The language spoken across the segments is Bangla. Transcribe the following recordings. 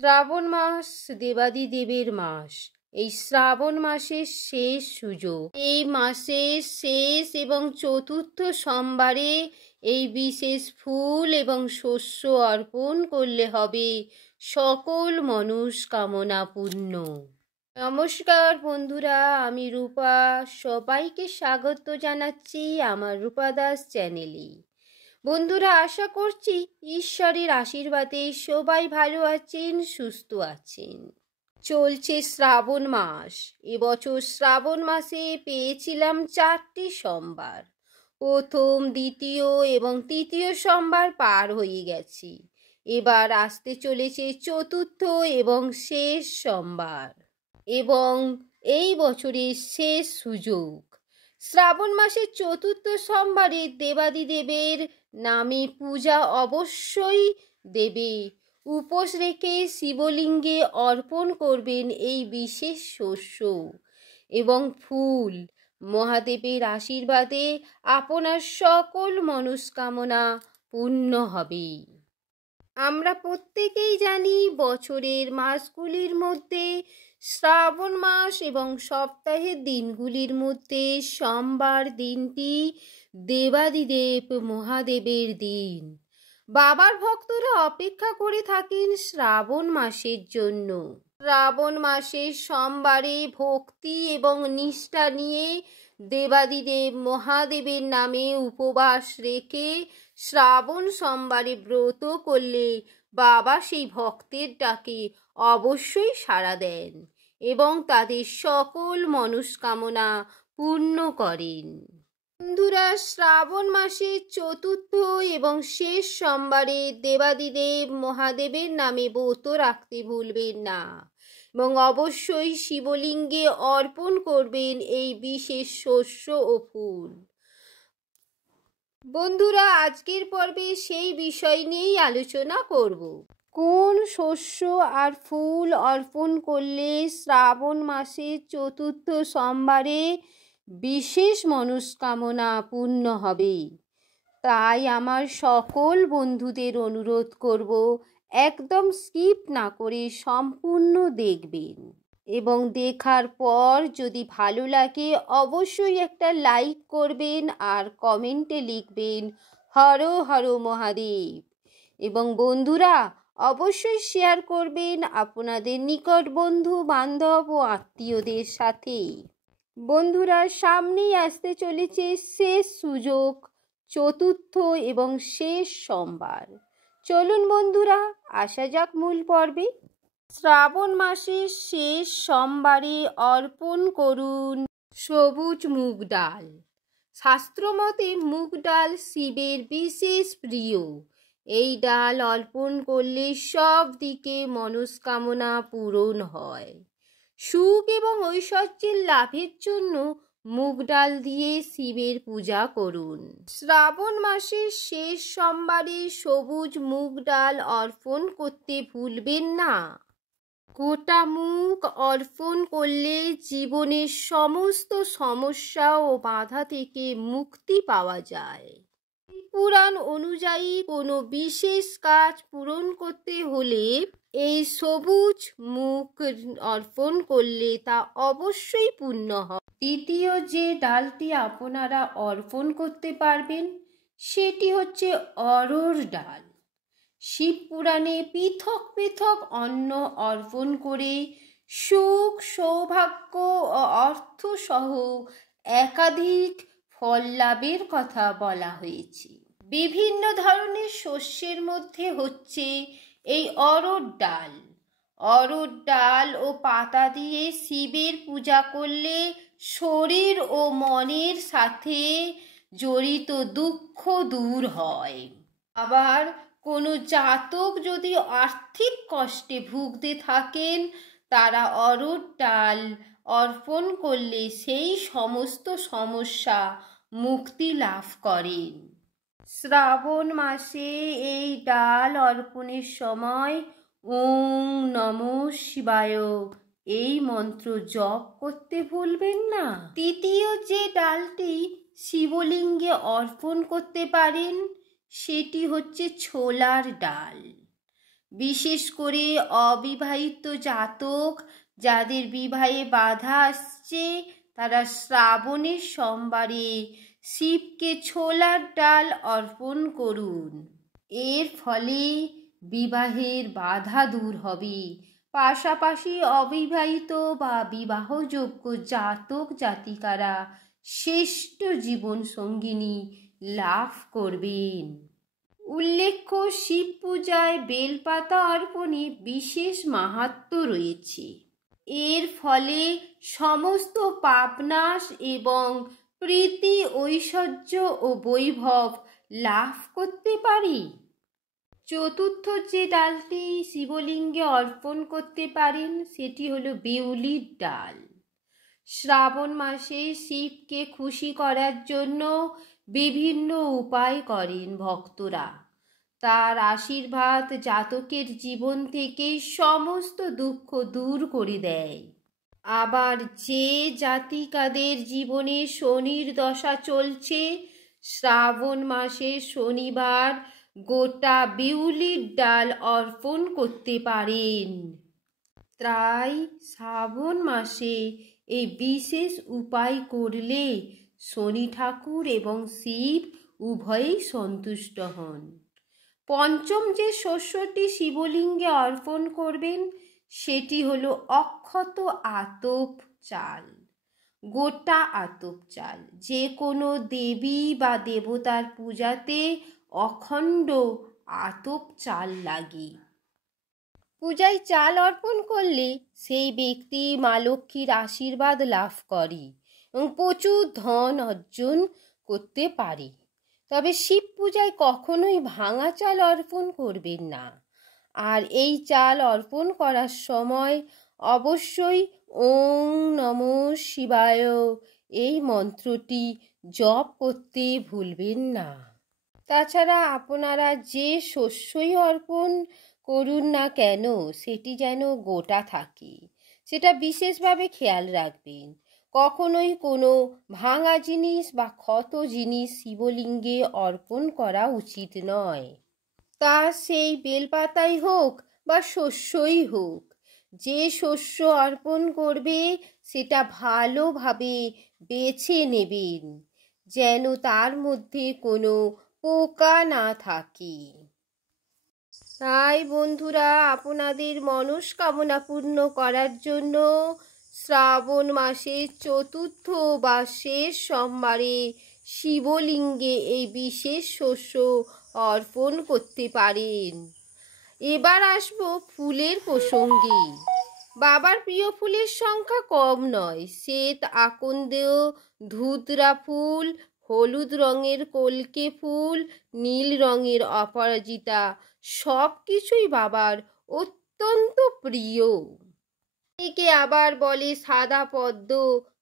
শ্রাবণ মাস দেবাদিদেবের মাস। এই শ্রাবণ মাসের শেষ সুযোগ। এই মাসের শেষ এবং চতুর্থ সোমবারে এই বিশেষ ফুল এবং শস্য অর্পণ করলে হবে সকল মনস্কামনা পূর্ণ। নমস্কার বন্ধুরা, আমি রূপা। সবাইকে স্বাগত জানাচ্ছি আমার রূপা দাস চ্যানেলে। বন্ধুরা, আশা করছি ঈশ্বরের আশীর্বাদে সবাই ভালো আছেন, সুস্থ আছেন। চলছে শ্রাবণ মাস। এবছর শ্রাবণ মাসে পেয়েছিলাম 4টি সোমবার। প্রথম, দ্বিতীয় এবং তৃতীয় সোমবার পার হয়ে গেছি। এবার আসতে চলেছে চতুর্থ এবং শেষ সোমবার এবং এই বছরের শেষ সুযোগ। শ্রাবণ মাসের চতুর্থ সোমবারে দেবাদিদেবের নামে পূজা অবশ্যই দেবে। উপোস রেখে শিবলিঙ্গে অর্পণ করবেন এই বিশেষ শস্য এবং ফুল। মহাদেবের আশীর্বাদে আপনার সকল মনস্কামনা পূর্ণ হবে। আমরা প্রত্যেকেই জানি বছরের মাসগুলির মধ্যে শ্রাবণ মাস এবং সপ্তাহের দিনগুলির মধ্যে সোমবার দিনটি দেবাদিদেব মহাদেবের দিন। বাবার ভক্তরা অপেক্ষা করে থাকেন শ্রাবণ মাসের জন্য। শ্রাবণ মাসের সোমবারে ভক্তি এবং নিষ্ঠা নিয়ে দেবাদিদেব মহাদেবের নামে উপবাস রেখে শ্রাবণ সোমবারে ব্রত করলে বাবা সেই ভক্তের ডাকে অবশ্যই সাড়া দেন এবং তাদের সকল মনস্কামনা পূর্ণ করেন। বন্ধুরা, শ্রাবণ মাসের চতুর্থ এবং শেষ সোমবারে দেবাদিদেব মহাদেবের নামে ব্রত রাখতে ভুলবেন না এবং অবশ্যই শিবলিঙ্গে অর্পণ করবেন এই বিশেষ শস্য ও ফুল। বন্ধুরা, আজকের পর্বে সেই বিষয় নিয়েই আলোচনা করব। কোন শস্য আর ফুল অর্পণ করলে শ্রাবণ মাসের চতুর্থ সোমবারে বিশেষ মনস্কামনা পূর্ণ হবে। তাই আমার সকল বন্ধুদের অনুরোধ করব, একদম স্কিপ না করে সম্পূর্ণ দেখবেন এবং দেখার পর যদি ভালো লাগে অবশ্যই একটা লাইক করবেন আর কমেন্টে লিখবেন হর হর মহাদেব। এবং বন্ধুরা, অবশ্যই শেয়ার করবেন আপনাদের নিকট বন্ধু বান্ধব ও আত্মীয়দের সাথে। বন্ধুরা, সামনেই আসতে চলেছে শেষ সুযোগ, চতুর্থ এবং শেষ সোমবার। চলুন বন্ধুরা, আসা যাক মূল পর্বে। শ্রাবণ মাসের শেষ সোমবারে অর্পণ করুন সবুজ মুগ ডাল। শাস্ত্রমতে মুগ ডাল শিবের বিশেষ প্রিয়। এই ডাল অর্পণ করলে সব দিকে মনস্কামনা পূরণ হয়। সুখ এবং ঐশ্বর্যের লাভের জন্য মুগ ডাল দিয়ে শিবের পূজা করুন। শ্রাবণ মাসের শেষ সোমবারে সবুজ মুগ ডাল অর্পণ করতে ভুলবেন না। গোটা মুগ অর্পণ করলে জীবনের সমস্ত সমস্যা ও বাধা থেকে মুক্তি পাওয়া যায়। পুরাণ অনুযায়ী কোনো বিশেষ কাজ পূরণ করতে হলে এই সবুজ মুগ অর্পণ করলে তা অবশ্যই পূর্ণ হয়। দ্বিতীয় যে ডালটি আপনারা অর্পণ করতে পারবেন সেটি হচ্ছে অরহর ডাল। শিব পুরাণে পৃথক পৃথক অন্ন অর্পণ করে সুখ, সৌভাগ্য ও অর্থ সহ একাধিক ফল লাভের কথা বলা হয়েছে। বিভিন্ন ধরনের শস্যের মধ্যে হচ্ছে এই অরহর ডাল। অরহর ডাল ও পাতা দিয়ে শিবের পূজা করলে শরীর ও মনের সাথে জড়িত দুঃখ দূর হয়। আবার কোনো জাতক যদি আর্থিক কষ্টে ভুগতে থাকেন, তারা অরহর ডাল অর্পণ করলে সেই সমস্ত সমস্যা মুক্তি লাভ করেন। শ্রাবণ মাসে এই ডাল অর্পণের সময় ওং নমঃ শিবায় এই মন্ত্র জপ করতে ভুলবেন না। তৃতীয় যে ডালটি শিবলিঙ্গে অর্পণ করতে পারেন সেটি হচ্ছে ছোলার ডাল। বিশেষ করে অবিবাহিত জাতক যাদের বিবাহে বাধা আসছে তারা শ্রাবণের সোমবারে শিবকে ছোলার ডাল অর্পণ করুন। এর ফলে বিবাহের বাধা দূর হবে। পাশাপাশি অবিবাহিত বা বিবাহযোগ্য জাতক জাতিকারা শ্রেষ্ঠ জীবন সঙ্গিনী লাভ করবেন। উল্লেখ্য, শিব পূজায় বেলপাতা অর্পণে বিশেষ মাহাত্ম্য রয়েছে। এর ফলে সমস্ত পাপনাশ এবং প্রীতি ঐশ্বর্য ও বৈভব লাভ করতে পারি। চতুর্থ যে ডালটি শিবলিঙ্গে অর্পণ করতে পারেন সেটি হলো বিউলির ডাল। শ্রাবণ মাসে শিবকে খুশি করার জন্য বিভিন্ন উপায় করেন ভক্তরা। তার আশীর্বাদ জাতকের জীবন থেকে সমস্ত দুঃখ দূর করে দেয়। আবার যে জাতিকাদের জীবনে শনির দশা চলছে, শ্রাবণ মাসে শনিবার গোটা বিউলির ডাল অর্পণ করতে পারেন। তাই শ্রাবণ মাসে এই বিশেষ উপায় করলে শনি ঠাকুর এবং শিব উভয়েই সন্তুষ্ট হন। পঞ্চম যে শস্যটি শিবলিঙ্গে অর্পণ করবেন সেটি হলো অক্ষত আতপ চাল। গোটা আতপ চাল যে কোনো দেবী বা দেবতার পূজাতে অখণ্ড আতপ চাল লাগে। পূজায় চাল অর্পণ করলে সেই ব্যক্তি মা লক্ষ্মীর আশীর্বাদ লাভ করে এবং প্রচুর ধন অর্জন করতে পারে। তবে শিব পূজায় কখনোই ভাঙা চাল অর্পণ করবেন না। আর এই চাল অর্পণ করার সময় অবশ্যই ওং নমঃ শিবায় এই মন্ত্রটি জপ করতে ভুলবেন না। তাছাড়া আপনারা যে শস্যই অর্পণ করুন না কেন সেটি যেন গোটা থাকে, সেটা বিশেষভাবে খেয়াল রাখবেন। কখনোই কোনো ভাঙা জিনিস বা ক্ষত জিনিস শিবলিঙ্গে অর্পণ করা উচিত নয়। তা সেই বেলপাতাই হোক বা শস্যই হোক, যে শস্য অর্পণ করবে সেটা ভালোভাবে বেছে নেবেন যেন তার মধ্যে কোনো পোকা না থাকে। তাই বন্ধুরা, আপনাদের মনস্কামনা পূর্ণ করার জন্য শ্রাবণ মাসের চতুর্থ বা শেষ সোমবারে শিবলিঙ্গে এই বিশেষ শস্য অর্পণ করতে পারেন। এবার আসবো ফুলের প্রসঙ্গে। বাবার প্রিয় ফুলের সংখ্যা কম নয়। শ্বেত আকন্দেয় ধুতরা ফুল, হলুদ রঙের কলকে ফুল, নীল রঙের অপরাজিতা সব কিছুই বাবার অত্যন্ত প্রিয়। একে আবার বলে সাদা পদ্ম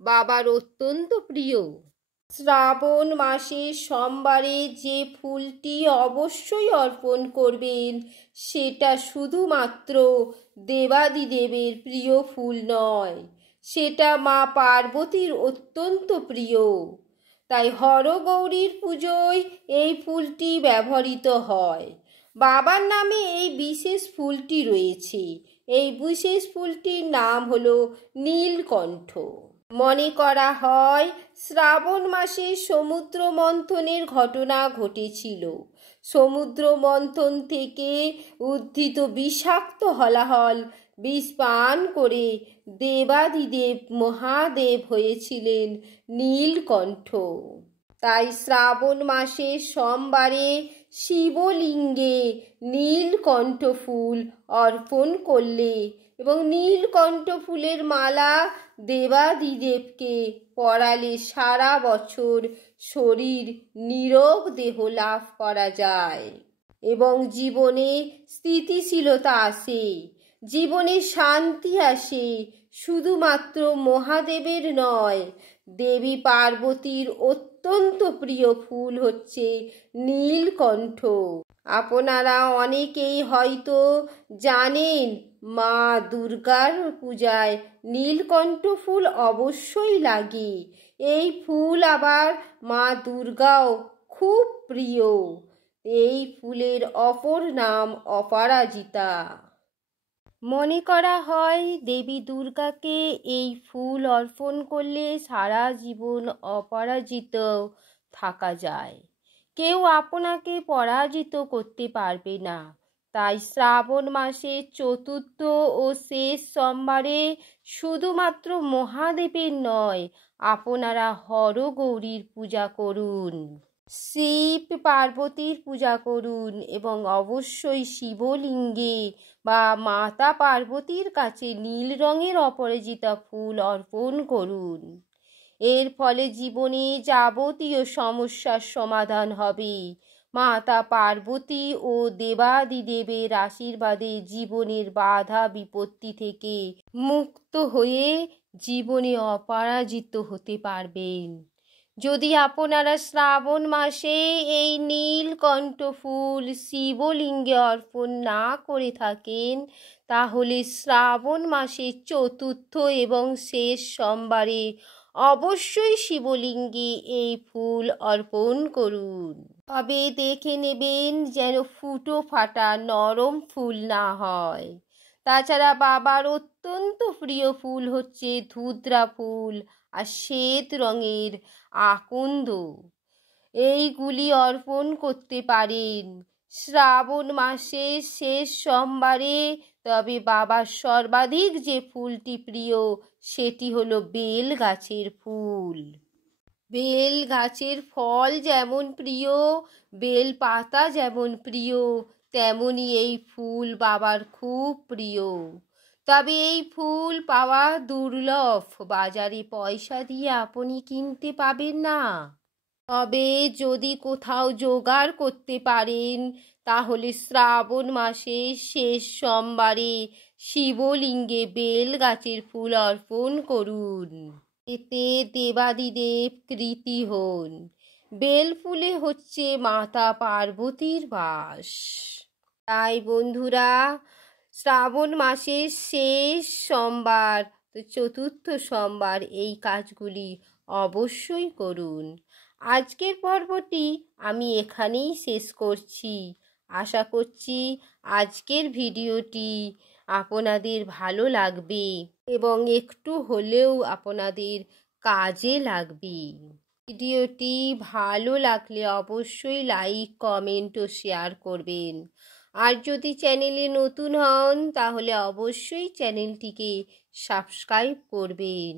বাবার অত্যন্ত প্রিয়। শ্রাবণ মাসে সোমবারে যে ফুলটি অবশ্যই অর্পণ করবেন সেটা শুধুমাত্র দেবাদিদেবের প্রিয় ফুল নয়, সেটা মা পার্বতীর অত্যন্ত প্রিয়। তাই হরগৌরীর পুজোয় এই ফুলটি ব্যবহৃত হয়। বাবার নামে এই বিশেষ ফুলটি রয়েছে। এই বিশেষ ফুলটির নাম হলো নীলকণ্ঠ। মনে করা হয় শ্রাবণ মাসে সমুদ্র মন্থনের ঘটনা ঘটেছিল। সমুদ্র মন্থন থেকে উদ্ধিত বিষাক্ত হলাহল বিষ পান করে দেবাদিদেব মহাদেব হয়েছিলেন নীলকণ্ঠ। তাই শ্রাবণ মাসে সোমবারে শিবলিঙ্গে নীলকণ্ঠ ফুল অর্পণ করলে এবং নীলকণ্ঠ ফুলের মালা দেবাদিদেবকে পরালে সারা বছর শরীর নীরোগ দেহ লাভ করা যায় এবং জীবনে স্থিতিশীলতা আসে, জীবনে শান্তি আসে। শুধুমাত্র মহাদেবের নয়, দেবী পার্বতীর অত্যন্ত প্রিয় ফুল হচ্ছে নীলকণ্ঠ। আপনারা অনেকেই হয়তো জানেন মা দুর্গার পূজায় নীলকণ্ঠ ফুল অবশ্যই লাগে। এই ফুল আবার মা দুর্গাও খুব প্রিয়। এই ফুলের অপর নাম অপরাজিতা। মনে করা হয় দেবী দুর্গাকে এই ফুল অর্পণ করলে সারা জীবন অপরাজিত থাকা যায়। কেউ আপনাকে পরাজিত করতে পারবে না। তাই শ্রাবণ মাসের চতুর্থ ও শেষ সোমবারে শুধুমাত্র মহাদেবের নয়, আপনারা হরগৌরীর পূজা করুন, শিব পার্বতীর পূজা করুন এবং অবশ্যই শিবলিঙ্গে বা মাতা পার্বতীর কাছে নীল রঙের অপরাজিতা ফুল অর্পণ করুন। এর ফলে জীবনে যাবতীয় সমস্যার সমাধান হবে। মাতা পার্বতী ও দেবাদিদেবের আশীর্বাদে জীবনের বাধা বিপত্তি থেকে মুক্ত হয়ে জীবনে অপরাজিত হতে পারবেন। যদি আপনারা শ্রাবণ মাসে এই নীলকণ্ঠ ফুল শিবলিঙ্গে অর্পণ না করে থাকেন, তাহলে শ্রাবণ মাসের চতুর্থ এবং শেষ সোমবারে অবশ্যই শিবলিঙ্গে এই ফুল অর্পণ করুন। তবে দেখে নেবেন যেন ফুটো ফাটা নরম ফুল না হয়। তাছাড়া বাবার অত্যন্ত প্রিয় ফুল হচ্ছে ধুতরা ফুল আর শ্বেত রঙের আকন্দ। এইগুলি অর্পণ করতে পারেন শ্রাবণ মাসের শেষ সোমবারে। তবে বাবার সর্বাধিক যে ফুলটি প্রিয় সেটি হলো বেল গাছের ফুল। বেল গাছের ফল যেমন প্রিয়, বেল পাতা যেমন প্রিয়, তেমনি এই ফুল বাবার খুব প্রিয়। তবে এই ফুল পাওয়া দুর্লভ, বাজারে পয়সা দিয়ে আপনি কিনতে পাবেন না। তবে যদি কোথাও জোগাড় করতে পারেন তাহলে শ্রাবণ মাসের শেষ সোমবারে শিবলিঙ্গে বেল গাছের ফুল অর্পণ করুন। এতে দেবাদিদেব কৃতি হন। বেল ফুলে হচ্ছে মাতা পার্বতীর বাস। তাই বন্ধুরা, শ্রাবণ মাসের শেষ সোমবার চতুর্থ সোমবার এই কাজগুলি অবশ্যই করুন। আজকের পর্বটি আমি এখানেই শেষ করছি। আশা করছি আজকের ভিডিওটি আপনাদের ভালো লাগবে এবং একটু হলেও আপনাদের কাজে লাগবে। ভিডিওটি ভালো লাগলে অবশ্যই লাইক, কমেন্ট ও শেয়ার করবেন। আর যদি চ্যানেলে নতুন হন তাহলে অবশ্যই চ্যানেলটিকে সাবস্ক্রাইব করবেন।